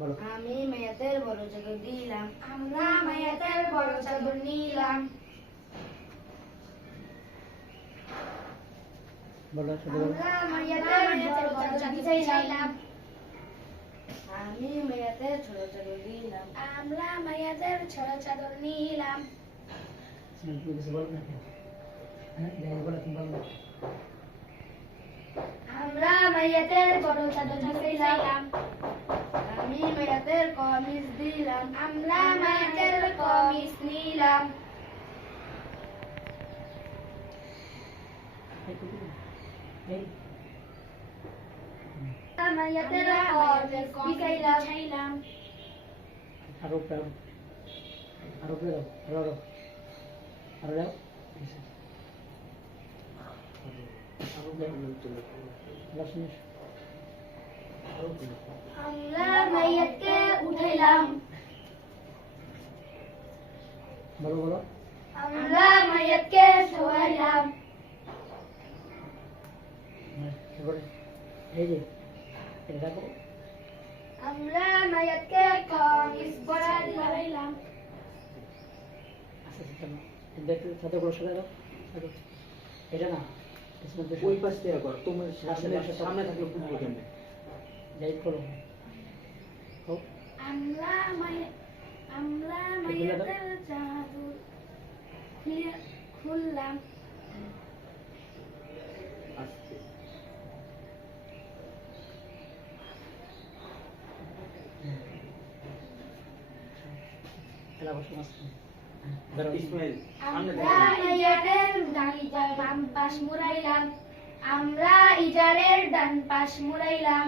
বলো। আমি মেয়েদের বড় চাদর দিলাম, আমরা মেয়েদের বড় চাদর নিলাম। বলো শুধু বলো। আমরা মেয়েদের বড় চাদর বিছাইলাম, আমি মেয়েদের ছোট চাদর দিলাম, আমরা মেয়েদের ছোট চাদর নিলাম। তুমি কিছু বলো না কেন? হ্যাঁ যাই বলো তুমি বলো। আমরা মেয়েদের বড় চাদর বিছাইলাম, আমি মেয়েদের কমিজ দিলাম, আমরা মেয়েদের কমিজ নিলাম। এই মেয়েদের কমিজ বিছাইলাম। আরো দাও, আরো দাও, আরো দাও। আমরা মেয়েকে উঠাইলাম, বলো বলো। আমরা মেয়েকে শোয়াইলাম, এই যে এটা দেখো। আমরা মেয়েকে কমিজ পরাইলাম। আচ্ছা আচ্ছা দেখো সাথে করে সরে দাও। এটা না ওই পাশ থেকে কর, তোমার সামনে থাকলে খুলবো কেমনে? যাই করো। আমরা মেয়েদের চাদর খুললাম, আস্তে খেলা বসে মাঝখানে। ইসমাইল সামনে আমরা ইজারের ডান পাশ মুড়াইলাম, আমরা ইজারের ডান পাশ মুড়াইলাম,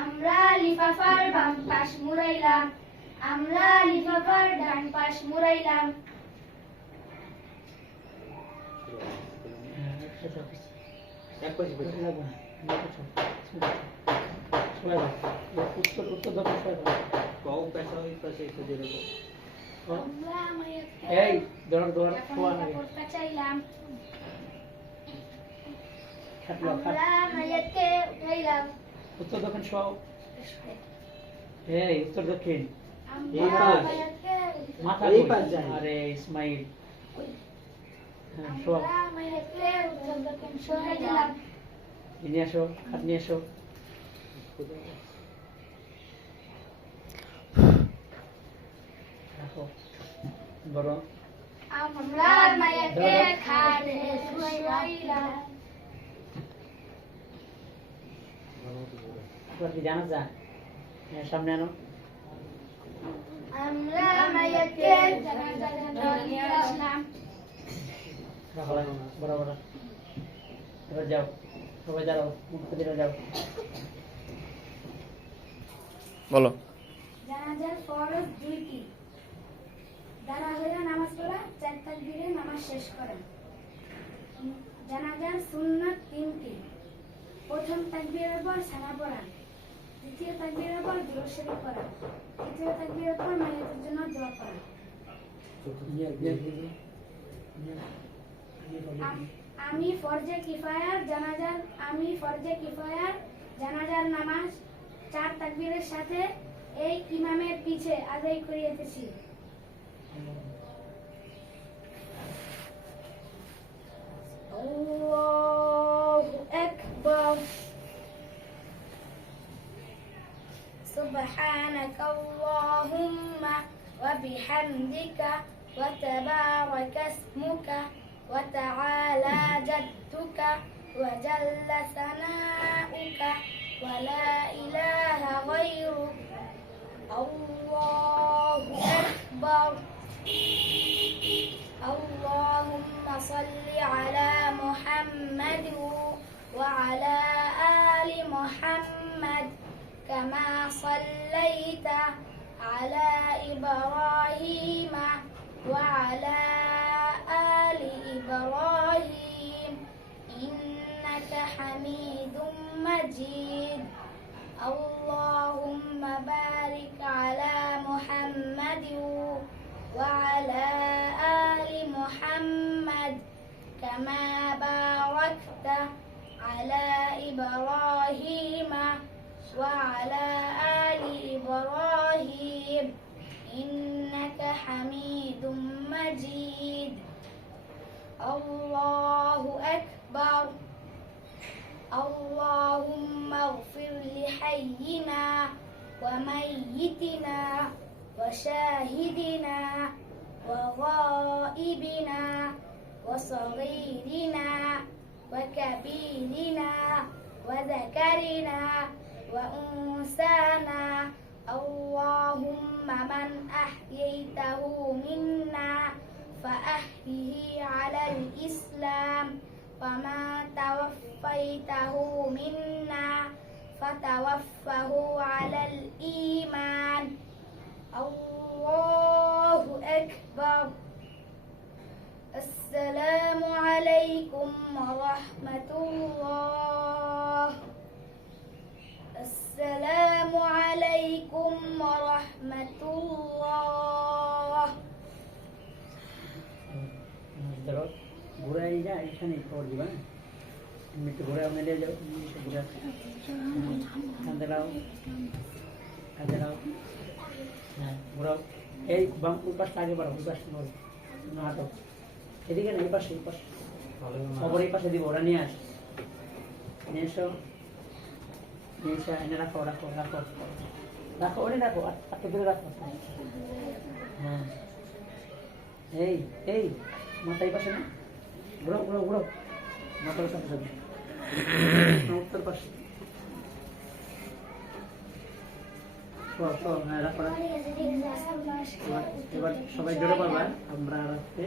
আমরা লিফাফার বাম পাশ মুড়াইলাম, আমরা লিফাফার ডান পাশ মুড়াইলাম। এক পাশে বসে উত্তর দক্ষিণ পাও পেশা ওই পাশে খুঁজে রাখো। আমরা এই দৌড় শোয়া লাগে। চাইলাম, খাটলো আমরা মায়াকে উঠাইলাম, উত্তর দক্ষিণ শোয়াও। এই উত্তর দক্ষিণ এই আমরা পাশ। মায়াকে মাথা এই কই? পাশ যায়। আরে ইসমাইল হ্যাঁ শোয়াও। আমরা মায়াকে উত্তর দক্ষিণ শোয়াইলাম। নিয়ে আসো, খাট নিয়ে আসো। রাখো বড়। আমরা মায়াকে খাটে শুয়াইলাম। তোমার কি জানা যায়? হ্যাঁ সামনে আনো। আমরা মায়াকে জানাজার নিয়ে আসলাম। রাখো বড় বড়। এবার যাও, সবাই দাঁড়াও, মুক্তি দিয়ে যাও। বলো। জানাজার ফরজ দুইটি, দাঁড়া হইয়া নামাজ পড়া, চার তাকবীরে নামাজ শেষ করা। জানাজার সুন্নাত তিনটি, প্রথম তাকবীরের পর সানা পড়া, দ্বিতীয় তাকবীরের পর দুরূদ শরীফ পড়া, তৃতীয় তাকবীরের পর মাইয়াতের জন্য দোয়া করা। আমি ফরজে কিফায়ার জানাজার নামাজ চার তাকবীরের সাথে এই ইমামের পিছে আদায় করিতেছি। আল্লাহু আকবার। سبحانك اللهم وبحمدك وتبارك اسمك وتعالى جدك وجل ثناؤك ولا إله غيرك. الله أكبر. اللهم صل على محمد وعلى آل محمد كما صليت على إبراهيم وعلى آل إبراهيم إنك حميد مجيد. اللهم بارك على محمد وعلى آل محمد كما باركت على إبراهيم وعلى آل আল্লাহু আকবার আল্লাহুম্মা ইগফির লিহাইয়িনা ওয়া মাইয়িতিনা ওয়া শাহিদিনা ওয়া গায়িবিনা ওয়া সাগীরিনা ওয়া কাবীরিনা ওয়া যাকারিনা ওয়া উনসানা اللهم من أحييته منا فأحيه على الإسلام وما توفيته منا فتوفه على الإيمان الله أكبر السلام عليكم ورحمة الله السلام عليكم ورحمة الله ধরো ঘুরাই যা এখানে খবর দিবা এমনি একটু ঘুরে মেলে যাও একটু ঘুরে কাঁদে দাও হ্যাঁ ঘুরাও এই বাম ওই পাশটা আগে বাড়াও ওই পাশটা ধরো না হাঁটো এদিকে না এই পাশে খবর এই পাশে দিব ওরা নিয়ে আস নিয়ে এসো এনে রাখো রাখো রাখো রাখো ওরে রাখো আটকে ধরে রাখো হ্যাঁ এই এই মাথায় পাশে না ঘুরো ঘুরো ঘুরো মাথার সাথে সাথে উত্তর পাশে হ্যাঁ রাখো রাখো এবার সবাই জোরে পারবা আমরা রাখতে